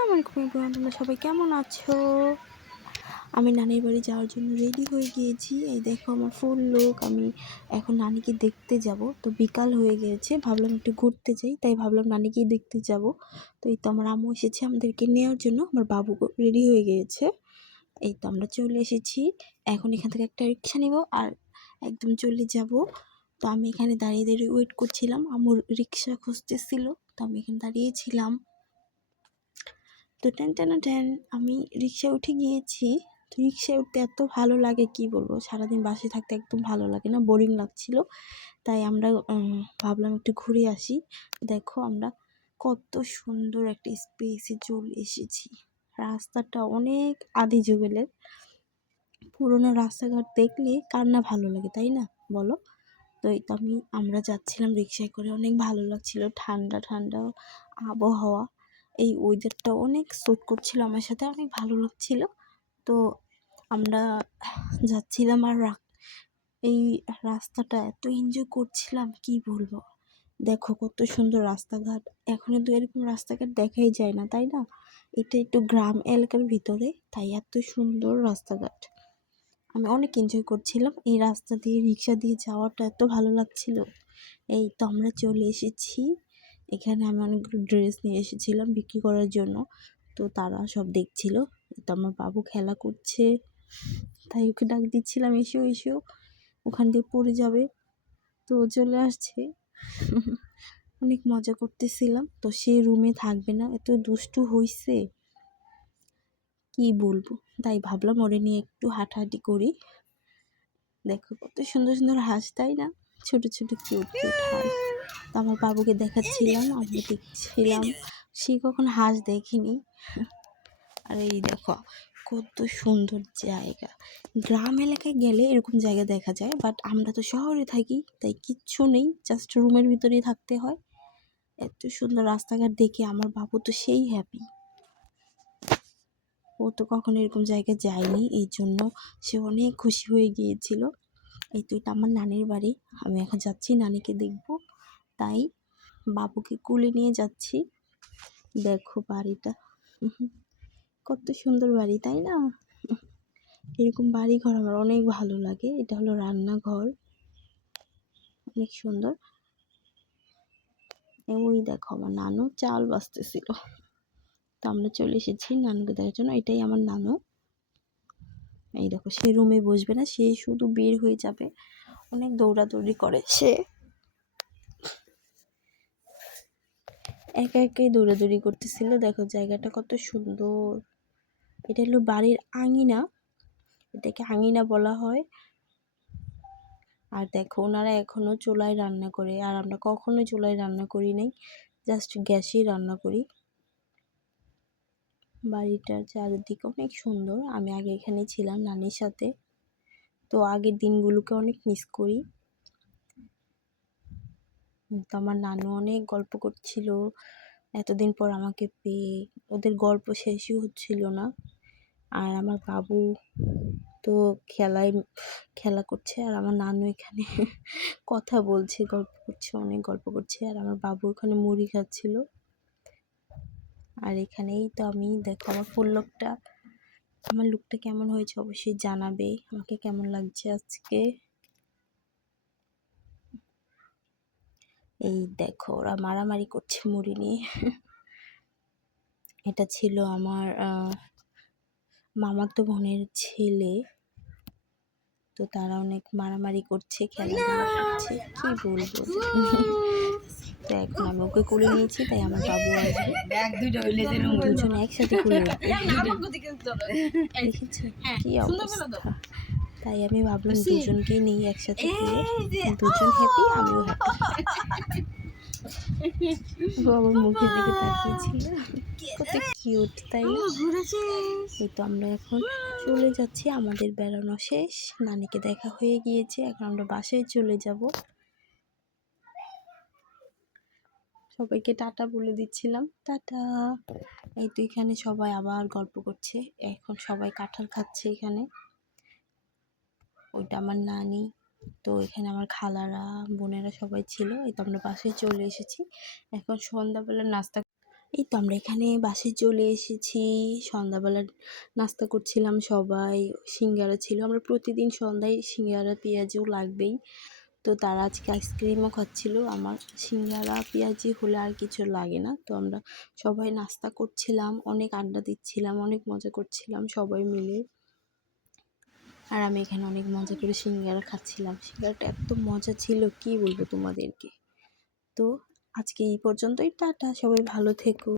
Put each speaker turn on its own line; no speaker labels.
আসসালামু আলাইকুম এভরিওয়ান, তোমরা সবাই কেমন আছো? আমি নানির বাড়ি যাওয়ার জন্য রেডি হয়ে গিয়েছি। এই দেখো আমার ফুল লোক আমি এখন নানিকে দেখতে যাব। তো বিকাল হয়ে গিয়েছে, ভাবলাম একটু ঘুরতে যাই, তাই ভাবলাম নানিকেই দেখতে যাব। তো এই তো আমার আম্মু এসেছে আমাদেরকে নেওয়ার জন্য, আমার বাবু রেডি হয়ে গিয়েছে। এই তো আমরা চলে এসেছি। এখন এখান থেকে একটা রিক্সা নেব আর একদম চলে যাব। তো আমি এখানে দাঁড়িয়ে দাঁড়িয়ে ওয়েট করছিলাম আমার রিক্সা খুঁজতেছিল, তো আমি এখানে দাঁড়িয়েছিলাম। তো টেন টেন টেন আমি রিক্সায় উঠে গিয়েছি। তো রিক্সায় উঠতে এত ভালো লাগে, কি বলব? সারাদিন বাসে থাকতে একদম ভালো লাগে না বোরিং লাগছিল। তাই আমরা ভাবলাম একটু ঘুরে আসি। দেখো আমরা কত সুন্দর একটা স্পেসে চলে এসেছি। রাস্তাটা অনেক আদি যুগের পুরোনো রাস্তাঘাট দেখলে কার না ভালো লাগে, তাই না? বলো। তো এই তো আমি, আমরা যাচ্ছিলাম রিক্সায় করে, অনেক ভালো লাগছিল। ঠান্ডা ঠান্ডা আবহাওয়া। এই ওয়েদারটা অনেক স্যুট করছিল আমার সাথে, অনেক ভালো লাগছিল। তো আমরা যাচ্ছিলাম আর এই রাস্তাটা এত এনজয় করছিলাম, কি বলব? দেখো কত সুন্দর রাস্তাঘাট। এখন তো এরকম রাস্তাঘাট দেখাই যায় না, তাই না? এটা একটু গ্রাম এলাকার ভিতরে, তাই এত সুন্দর রাস্তাঘাট। আমি অনেক এনজয় করছিলাম। এই রাস্তা দিয়ে, রিক্সা দিয়ে যাওয়াটা এত ভালো লাগছিল। এই তো আমরা চলে এসেছি। এখানে আমি অনেকগুলো ড্রেস নিয়ে এসেছিলাম বিক্রি করার জন্য। তো তারা সব দেখছিল। তো আমার বাবু খেলা করছে। তাই ওকে ডাক দিচ্ছিলাম, এসো এসো, ওখান দিয়ে পড়ে যাবে। তো চলে আসছে। অনেক মজা করতেছিলাম। তো সে রুমে থাকবে না। এত দুষ্টু হইছে। কি বলব? তাই ভাবলাম ওরে নিয়ে একটু হাঁটাহাঁটি করি। দেখো কত সুন্দর সুন্দর হাঁস, তাই না? ছোট ছোট কিউট কিউট হাঁস তো আমার বাবুকে দেখাচ্ছিলাম আমি দেখছিলাম। সে কখন হাঁস দেখিনি। আর এই দেখো, কত সুন্দর জায়গা। গ্রাম এলাকায় গেলে এরকম জায়গা দেখা যায় বাট আমরা তো শহরে থাকি, তাই কিচ্ছু নেই জাস্ট রুমের ভিতরেই থাকতে হয়। এত সুন্দর রাস্তাঘাট দেখে আমার বাবু তো সেই হ্যাপি ও তো কখনো এরকম জায়গায় যায়নি এই জন্য সে অনেক খুশি হয়ে গিয়েছিল। এই তো এটা আমার নানির বাড়ি। আমি এখন যাচ্ছি, নানিকে দেখব। তাই বাবুকে কুলে নিয়ে যাচ্ছি। দেখো বাড়িটা। কত সুন্দর বাড়ি, তাই না? এরকম বাড়ি ঘর আমার অনেক ভালো লাগে। এটা হলো রান্নাঘর। অনেক সুন্দর। ওই দেখো আমার নানু চাল বাঁচতেছিল। তো আমরা চলে এসেছি নানুকে দেখার জন্য। এটাই আমার নানু। এই দেখো, সে রুমে বসবে না, সে শুধু বের হয়ে যাবে। অনেক দৌড়াদৌড়ি করে সে। একা একাই দৌড়াদৌড়ি করতেছিল। দেখো, জায়গাটা কত সুন্দর। এটা হলো বাড়ির আঙিনা। এটাকে আঙিনা বলা হয়। আর দেখো, ওনারা এখনও চুলায় রান্না করে। আর আমরা কখনোই চুলায় রান্না করি নাই জাস্ট গ্যাসেই রান্না করি। বাড়িটার চারিদিকে অনেক সুন্দর। আমি আগে এখানে ছিলাম নানির সাথে। তো আগের দিনগুলোকে অনেক মিস করি। তো আমার নানু অনেক গল্প করছিল। এতদিন পর আমাকে পেয়ে ওদের গল্প শেষই হচ্ছিল না। আর আমার বাবু তো খেলায়, খেলা করছে আর আমার নানু এখানে কথা বলছে, গল্প করছে, অনেক গল্প করছে। আর আমার বাবু ওখানে মুড়ি খাচ্ছিল। আর এখানেই তো আমি দেখো আমার ফুল লুকটা আমার লুকটা কেমন হয়েছে অবশ্যই জানাবে। আমাকে কেমন লাগছে আজকে? এই দেখো ওরা মারামারি করছে মুড়ি নিয়ে। এটা ছিল আমার আহ, মামাতো বোনের ছেলে। তো তারা অনেক মারামারি করছে খেলাধুলা করছে কি বলব? তো এখন আমি ওকে কোলে নিয়েছি তাই আমার বাবু আসবে দুজন একসাথে কোলে উঠবে কি অবস্থা? তাই আমি ভাবলাম দুজনকে নিয়ে একসাথে দুজন হ্যাপি আমিও হ্যাপি ও আমার মুখের দিকে তাকিয়েছিল। কত কিউট তাই এই তো আমরা এখন চলে যাচ্ছি আমাদের বেড়ানো শেষ। নানিকে দেখা হয়ে গিয়েছে এখন আমরা বাসায় চলে যাব। সবাইকে টাটা বলে দিচ্ছিলাম। টাটা। এই তো এখানে সবাই আবার গল্প করছে। এখন সবাই কাঁঠাল খাচ্ছে এখানে। ওইটা আমার নানি। তো এখানে আমার খালারা, বোনেরা সবাই ছিল। এই তো আমরা বাসে চলে এসেছি। এখন সন্ধ্যাবেলা নাস্তা এই তো আমরা এখানে বাসে চলে এসেছি। সন্ধ্যাবেলা নাস্তা করছিলাম সবাই। সিঙ্গারা ছিল। আমরা প্রতিদিন সন্ধ্যায় সিঙ্গারা, পেঁয়াজও লাগবেই। তো তারা আজকে আইসক্রিমও খাচ্ছিল। আমার সিঙ্গারা, পেঁয়াজি হলে আর কিছু লাগে না। তো আমরা সবাই নাস্তা করছিলাম, অনেক আড্ডা দিচ্ছিলাম, অনেক মজা করছিলাম সবাই মিলে। আর আমি এখানে অনেক মজা করে সিঙ্গারা খাচ্ছিলাম। সিঙ্গারাটা এত মজা ছিল, কি বলব তোমাদেরকে? তো আজকে এই পর্যন্তই, টাটা, সবাই ভালো থেকো।